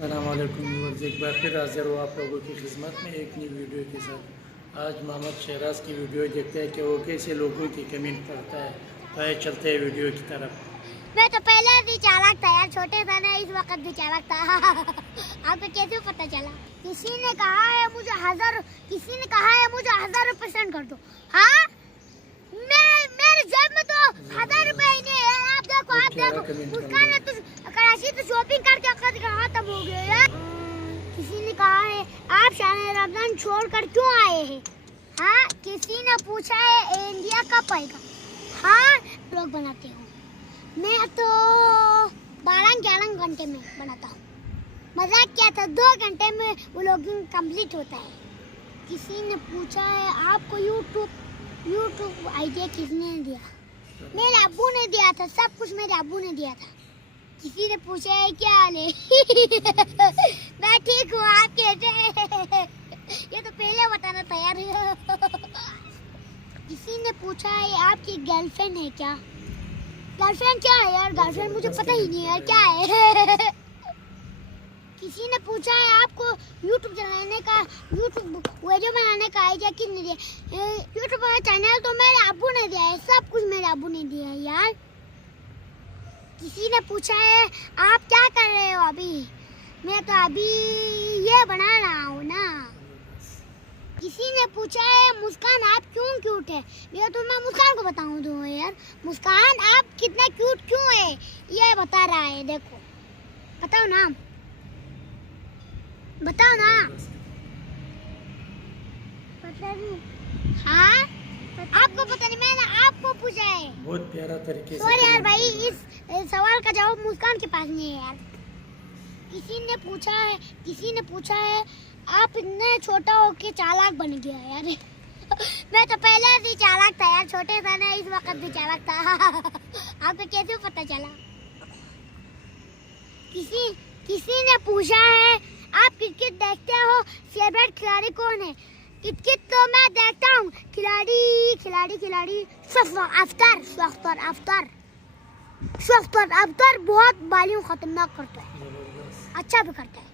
अस्सलामुअलैकुम व्यूअर्स, एक बार फिर हाजिर हो आप लोगों की खिदमत में एक नई वीडियो के साथ। आज मोहम्मद शहराज की वीडियो देखते हैं कि वो कैसे लोगों की कमेंट करता है। तो आइए चलते हैं वीडियो की तरफ। मैं तो पहले भी चालाक था यार, छोटे था ना, इस वक्त भी चालाक था। आपको कैसे पता चला? किसी ने कहा है मुझे 1000 रुपए सेंड कर दो। हाँ, मेरे जेब में तो 1000 रुपए ही नहीं है। आप देखो मुस्कान ने तो कराची तो शॉपिंग करके खत्म हो गया यार। किसी ने कहा है आप शान रमजान छोड़कर क्यों आए हैं? हाँ, किसी ने पूछा है इंडिया कब आएगा? हाँ, ब्लॉग बनाते हो। मैं तो 12-11 घंटे में बनाता हूँ। मजाक क्या था, 2 घंटे में व्लॉगिंग कंप्लीट होता है। किसी ने पूछा है आपको यूट्यूब आइडिया किसने दिया? मेरे अब्बू ने दिया था, सब कुछ मेरे अब्बू ने दिया था। किसी ने पूछा है क्या हाल है? मैं ठीक हूँ, आप कैसे हैं? ये तो पहले बताना था यार। किसी ने पूछा है आपकी गर्लफ्रेंड है क्या? गर्लफ्रेंड क्या है यार? गर्लफ्रेंड मुझे पता ही नहीं यार, क्या है? किसी ने पूछा है आपको यूट्यूब वीडियो बनाने का आइडिया किसने दिया? यूट्यूब चैनल तो मेरे अब्बू ने दिया है, सब कुछ मेरे अब्बू ने दिया है यार। किसी ने पूछा है आप क्या कर रहे हो अभी? मैं तो अभी ये बना रहा हूँ ना। किसी ने पूछा है मुस्कान आप क्यों क्यूट है? तो मैं मुस्कान को बताऊँ तो यार, मुस्कान आप कितना क्यूट क्यों है ये बता रहा है। देखो बताओ ना, बताओ ना। पता नहीं। हाँ, आपको पता नहीं, मैंने आपको पूछा है। बहुत प्यारा तरीके से। सॉरी यार भाई, इस सवाल का जवाब मुस्कान के पास नहीं है यार। किसी ने पूछा है आप इतने छोटा होके चालाक बन गया यार। मैं तो पहले भी चालाक था यार, छोटे था ना, इस वक्त भी चालाक था। आपको कैसे पता चला? किसी ने पूछा है आप क्रिकेट देखते हो, फेवरेट खिलाड़ी कौन है? क्रिकेट तो मैं देखता हूँ, खिलाड़ी शख्तर अफ्तर बहुत बॉलिंग खतरनाक करता है, अच्छा भी करता है।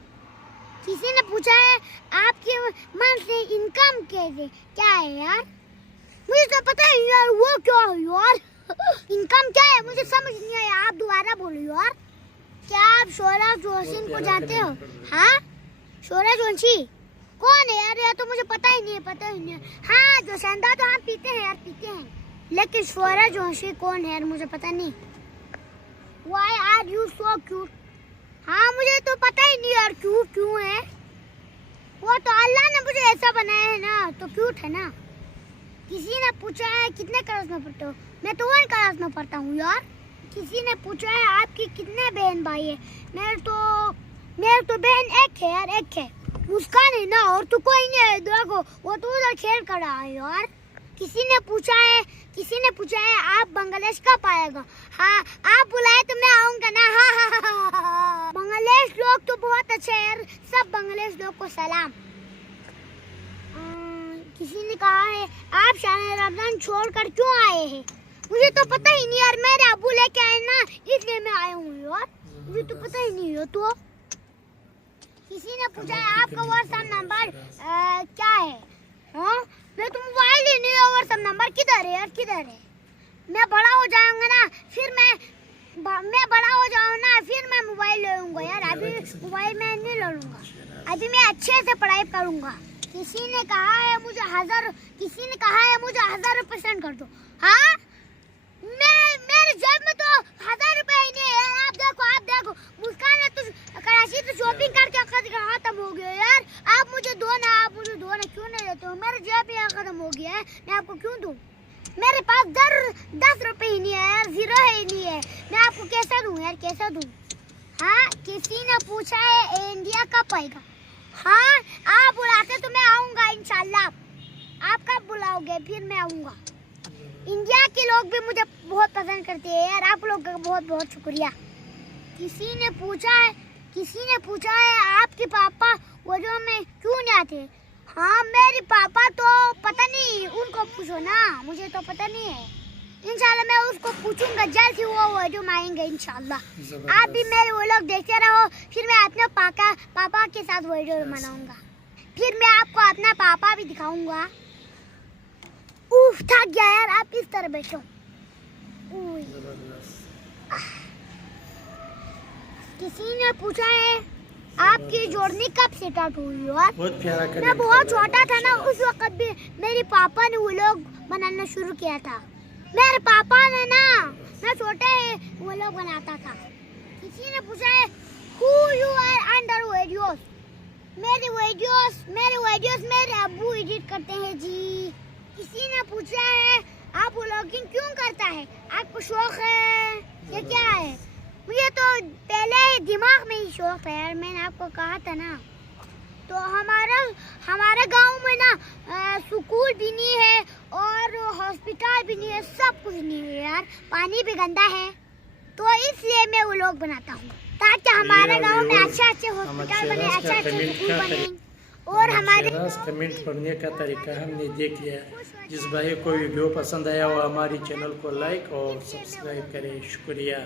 किसी ने पूछा है आपके मन से इनकम कैसे क्या है यार? मुझे तो पता ही यार, वो क्या है यार? इनकम क्या है मुझे समझ नहीं आया, आप दोबारा बोलो यार। क्या आप शोरा जोशी को जानते हो? हाँ, शोरा जोशी कौन है यार? तो मुझे पता ही नहीं है। हाँ, जोशंदा तो हम पीते हैं यार, लेकिन शोरा जोशी कौन है यार मुझे पता नहीं। Why are you so cute? हाँ, मुझे तो पता ही नहीं यार क्यूट क्यों है। वो तो अल्लाह ने मुझे ऐसा बनाया है ना, तो क्यूट है ना। किसी ने पूछा है कितने क्लास में पढ़ते हो? मैं तो 1 क्लास में पढ़ता हूँ यार। किसी ने पूछा है आपकी कितने बहन भाई है? मेरे तो बहन एक है यार, एक है, मुस्कान है ना, और तो कोई नहीं है। देखो वो तो उधर खेल कर रहा है यार। किसी ने पूछा है आप बांग्लादेश कब आएगा? हाँ, आप बुलाए तो मैं आऊंगा ना। हाँ। बांग्लादेश लोग तो बहुत अच्छे हैं यार, सब बांग्लादेश लोग को सलाम। किसी ने कहा है आप शान रमजान छोड़कर क्यों आए हैं? मुझे तो पता ही नहीं यार, मेरे अब्बू लेके आए ना, इसलिए मैं आया हूँ यार, मुझे तो पता ही नहीं है। तो किसी ने पूछा है आपका व्हाट्सएप नंबर क्या है? हाँ, मैं तो मोबाइल ही नहीं है, व्हाट्सएप नंबर किधर है यार, किधर है? मैं बड़ा हो जाऊंगा ना, फिर मैं मोबाइल ले लूंगा यार, अभी मोबाइल में नहीं ले लूंगा, अभी मैं अच्छे से पढ़ाई करूंगा। किसी ने कहा है मुझे 1000 रुपए सेंड कर दो। हाँ, मेरे जेब में तो 1000 रुपए ही नहीं है। आप देखो मुस्कान ने तो कराची तो शॉपिंग करके खत्म हो गया यार। आप मुझे दो ना क्यों नहीं देते हो? मेरे जेब में खत्म हो गया है, मैं आपको क्यों दूं? मेरे पास 10 रुपए ही नहीं है यार, 0 ही नहीं है, मैं आपको कैसा दूं यार, कैसा दूं? हाँ, किसी ने पूछा है इंडिया कब आएगा? हाँ, आप बुलाते तो मैं आऊंगा इंशाल्लाह। आप कब बुलाओगे? फिर मैं आऊंगा। इंडिया के लोग भी मुझे बहुत पसंद करते हैं यार, आप लोग का बहुत बहुत शुक्रिया। किसी ने पूछा है आपके पापा वीडियो में क्यों नहीं आते? हाँ, मेरे पापा तो पता नहीं, उनको पूछो ना, मुझे तो पता नहीं है। इंशाल्लाह मैं उसको पूछूंगा, जल्द ही वो वीडियो में आएंगे इंशाल्लाह। जबरदस्त। आप भी मेरे वो लोग देखते रहो, फिर मैं अपने पापा के साथ वीडियो बनाऊंगा, फिर मैं आपको अपना पापा भी दिखाऊंगा। उफ, थक गया यार, आप इस तरह बैठो। उई। किसी ने पूछा है आपकी जोड़नी कब से स्टार्ट हुई यार? बहुत प्यारा। मैं बहुत छोटा था ना, उस वक्त भी मेरे पापा ने वो लोग बनाना शुरू किया था। मेरे पापा ने ना, मैं छोटा है वो लोग बनाता था। किसी ने पूछा है who you are under videos? मेरे वीडियोस मेरे अब्बू एडिट करते हैं जी। किसी ने पूछा है आप व्लॉगिंग क्यों करता है, आपको शौक है या क्या है? मुझे तो पहले ही दिमाग में ही शौक है यार, मैंने आपको कहा था ना। तो हमारे गांव में ना स्कूल भी नहीं है और हॉस्पिटल भी नहीं है, सब कुछ नहीं है यार, पानी भी गंदा है। तो इसलिए मैं वो लोग बनाता हूँ ताकि हमारे गांव में अच्छे हॉस्पिटल बने, अच्छे स्कूल बने। और हमारे कमेंट पढ़ने का तरीका हमने देख लिया। जिस भाई को वीडियो पसंद आया वो हमारी चैनल को लाइक और सब्सक्राइब करें। शुक्रिया।